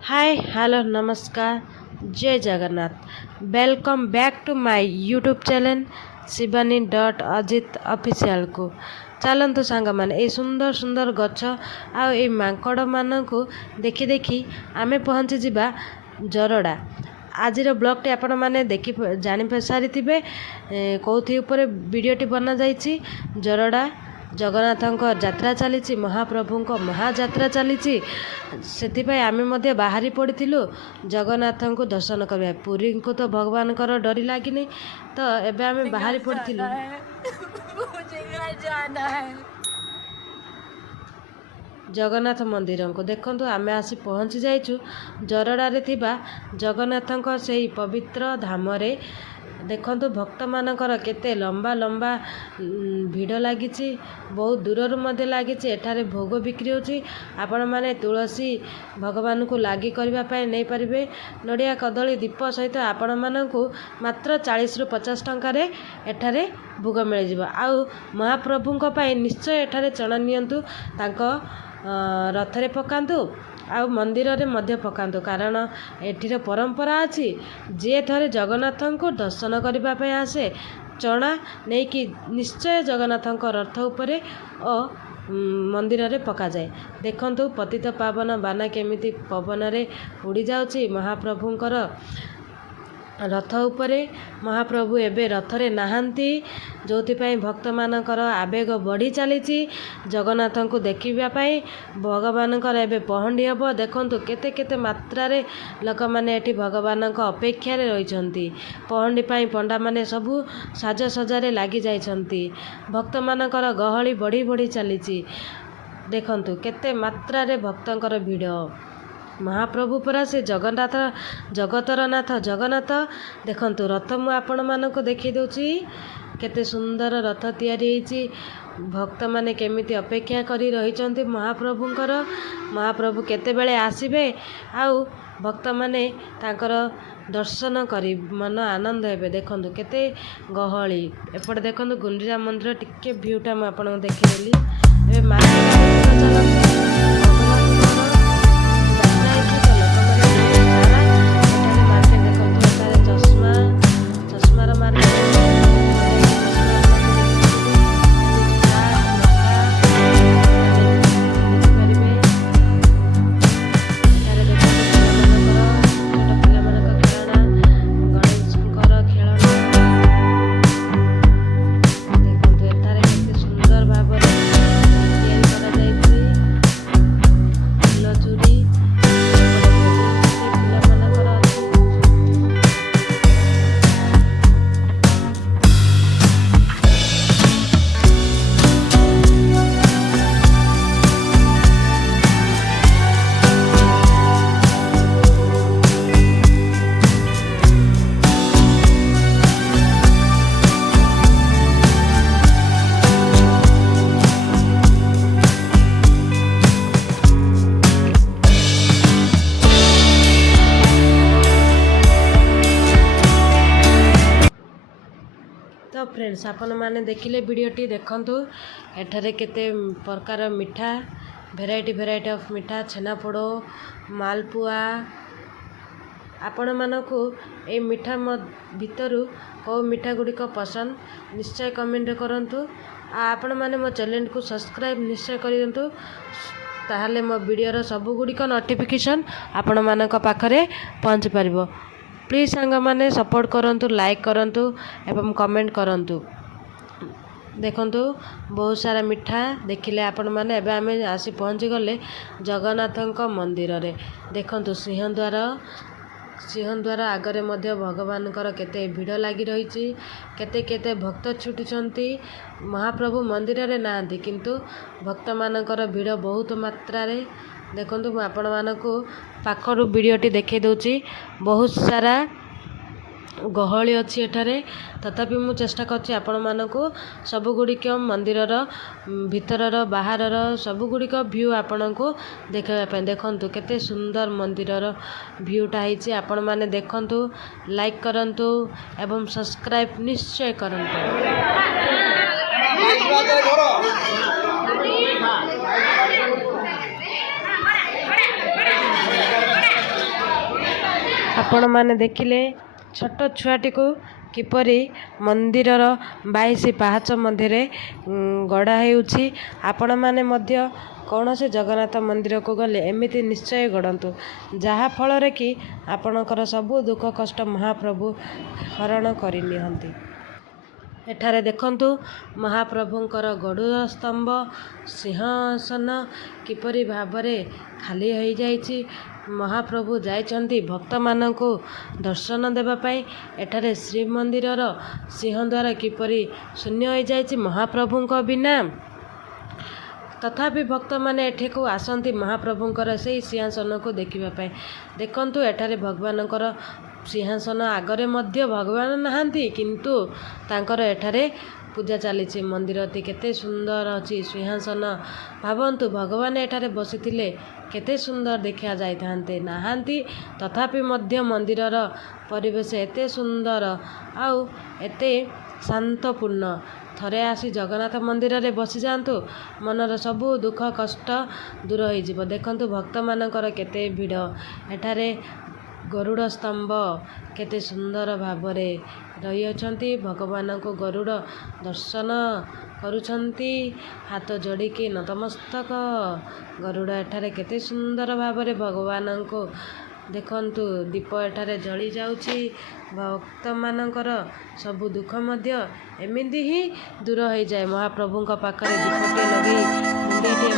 हाय hello नमस्कार जय Jagannath welcome back to my YouTube channel Shivani dot Ajit official को चलतु सांग मैंने सुंदर सुंदर गछ आई माकड़ मानू देखी देखी आमे पहुँची जावा जरड़ा आज ब्लॉगटी आपण मैंने देखी जानी सारी कौथी ऊपर वीडियोटी बना जाइए जरड़ा जगन्नाथ यात्रा चली महाप्रभु महायात्रा चली से आम बाहरी पड़ू जगन्नाथ को दर्शन करवा पुरी को तो भगवान डरी लगे तो एबे आम बाहरी पड़ू जगन्नाथ मंदिर को देखु आम आसी पहुँची जाइछु जरड़ारे थिबा जगन्नाथ से पवित्र धाम देखु भक्त मानकर केते लंबा लंबा भिड़ लगी बहुत दूर मध्य लगी एठारे भोग बिक्री होची आपण माने तुलसी भगवान को लगी करने नहीं पारे नड़िया कदली दीप सहित आपण मानू मात्र 40 ରୁ 50 टंकार एठारे भोग मिल जाव आउ महाप्रभु निश्चय एठारे चना नियंतु तांको रथरे पकांतु आउ मंदिर रे मध्य पकांतु कारण एठीर परंपरा अछि जे थरे जगन्नाथ को दर्शन करने आसे चना नहीं कि निश्चय जगन्नाथ रथ उपरे और मंदिर रे पका जाए देखंतु पतित पावन बाना केमिति पवन रे उड़ी जाउची महाप्रभुंकर रथ उपरे महाप्रभु एबे रथरे नाहांती जोथिपाई भक्त मानकर आवेग बढ़ी चली जगन्नाथ को देखापी भगवान एबे पहंडी हम देखु केते केते मात्रा लोक मैंने एटी भगवान अपेक्षा रही पहंडी पंडा माने सबू साजसजार लगी जाइछंती भक्त मानकर गहली बढ़ी बढ़ी चली देखंतु केते मात्रा भक्तंकर भिड़ महाप्रभु परा से जगन्नाथ जगतर नाथ जगन्नाथ देखंतु रथ मु आपण मानक देखि दउची केते सुंदर रथ तैयारी होईची भक्त माने केमिति अपेक्षा करी रहिचंती महाप्रभुंकर महाप्रभु केते बेले आसीबे आउ भक्त माने तांकर दर्शन करी मन आनंद हेबे देखंतु केते गहली एपटे देखंतु गुंडीचा मंदिर टिके व्यूटा मु आपण देखिदेली एबे मार्केट तो फ्रेंड्स आपण मैंने देखिले वीडियोटी देखंतु एठारे केते प्रकार मिठा भेराइटी ऑफ मिठा छेनापोड़ मालपुआ आपण मानकु ए मिठा भितरु कौ मिठा गुड़िक पसंद निश्चय कमेंट करंतु आपण माने मो चैनल को सब्सक्राइब निश्चय करियंतु ताहले मो वीडियो सबु गुड़िक नोटिफिकेशन आपण मानक पाखरे पहुँच पारिबो प्लीज सांग माने सपोर्ट करंतु लाइक करंतु एवं कमेंट करंतु देखंतु बहुत सारा मिठा देखिले आपण माने एबे आमे आसी पहुँची गले जगन्नाथଙ୍କ मंदिर रे देखंतु सिंहद्वार आगरे मध्य भगवानकर केते भिड़ लगी रही केते केते भक्त छुटुचंती महाप्रभु मंदिर रे नांती किंतु भक्त मानकर भिड़ बहुत मात्रा रे देखंतु मु आपण मानकु पाखरु वीडियोटी देखै दउची बहुत सारा गहली अच्छी एठारे तथापि मु चेष्टा करछि आपण मानकु सबु गुड़िक मंदिरर भितरर बाहरर सबु गुड़िक व्यू आपणको देखा देखंतु केते सुंदर मंदिरर व्यूटा होइछि आपण माने देखंतु लाइक करंतु एवं सब्सक्राइब निश्चय करंतु। ଆପଣମାନେ ଦେଖିଲେ ଛୋଟ ଛୁଆଟିକୁ କିପରି ମନ୍ଦିରର 22 ପାହାଚ ମଧ୍ୟରେ ଗଢ଼ା ହେଉଛି। ଆପଣମାନେ ମଧ୍ୟ କୌଣସି ଜଗନ୍ନାଥ ମନ୍ଦିରକୁ ଗଲେ ଏମିତି ନିଶ୍ଚୟ ଗଢ଼ନ୍ତୁ, ଯାହାଫଳରେ କି ଆପଣଙ୍କର ସବୁ ଦୁଃଖ କଷ୍ଟ ମହାପ୍ରଭୁ ହରଣ କରିନିଅନ୍ତି। ଏଠାରେ ଦେଖନ୍ତୁ ମହାପ୍ରଭୁଙ୍କର ଗରୁଡ଼ ସ୍ତମ୍ଭ, ସିଂହାସନ କିପରି ଭାବରେ ଖାଲି ହୋଇଯାଇଛି। ମହାପ୍ରଭୁ ଯାଇଛନ୍ତି ଭକ୍ତମାନଙ୍କୁ ଦର୍ଶନ ଦେବା ପାଇଁ। ଏଠାରେ ଶ୍ରୀମନ୍ଦିରର ସିଂହଦ୍ୱାର କିପରି ଶୂନ୍ୟ ହୋଇଯାଇଛି ମହାପ୍ରଭୁଙ୍କ ବିନା। ତଥାପି ଭକ୍ତମାନେ ଏଠିକୁ ଆସନ୍ତି ମହାପ୍ରଭୁଙ୍କର ସେହି ସିଂହାସନକୁ ଦେଖିବା ପାଇଁ। ଦେଖନ୍ତୁ ଏଠାରେ ଭଗବାନଙ୍କର ସିଂହାସନ ଆଗରେ ମଧ୍ୟ ଭଗବାନ ନାହାନ୍ତି, କିନ୍ତୁ ତାଙ୍କର ଏଠାରେ ପୂଜା ଚାଲିଛି। ମନ୍ଦିରଟି କେତେ ସୁନ୍ଦର ଅଛି। ସିଂହାସନ ଭାବନ୍ତୁ ଭଗବାନ ଏଠାରେ ବସିଥିଲେ କେତେ ସୁନ୍ଦର ଦେଖା ଯାଇଥାନ୍ତେ। ନାହାନ୍ତି, ତଥାପି ମଧ୍ୟ ମନ୍ଦିରର ପରିବେଶ ଏତେ ସୁନ୍ଦର ଆଉ ଏତେ ଶାନ୍ତପୂର୍ଣ୍ଣ। ଥରେ ଆସି ଜଗନ୍ନାଥ ମନ୍ଦିରରେ ବସିଯାଆନ୍ତୁ, ମନର ସବୁ ଦୁଃଖ କଷ୍ଟ ଦୂର ହୋଇଯିବ। ଦେଖନ୍ତୁ ଭକ୍ତମାନଙ୍କର କେତେ ଭିଡ଼। ଏଠାରେ ଗରୁଡ଼ ସ୍ତମ୍ଭ କେତେ ସୁନ୍ଦର ଭାବରେ ରହିଅଛନ୍ତି। ଭଗବାନଙ୍କୁ ଗରୁଡ଼ ଦର୍ଶନ କରୁଛନ୍ତି ହାତ ଯୋଡ଼ିକି ନତମସ୍ତକ। ଗରୁଡ଼ ଏଠାରେ କେତେ ସୁନ୍ଦର ଭାବରେ ଭଗବାନଙ୍କୁ ଦେଖନ୍ତୁ। ଦୀପ ଏଠାରେ ଜଳି ଯାଉଛି। ଭକ୍ତମାନଙ୍କର ସବୁ ଦୁଃଖ ମଧ୍ୟ ଏମିତି ହିଁ ଦୂର ହୋଇଯାଏ। ମହାପ୍ରଭୁଙ୍କ ପାଖରେ ଦୀପଟିଏ ଲଗେଇ ମୁଣ୍ଡିଆଟିଏ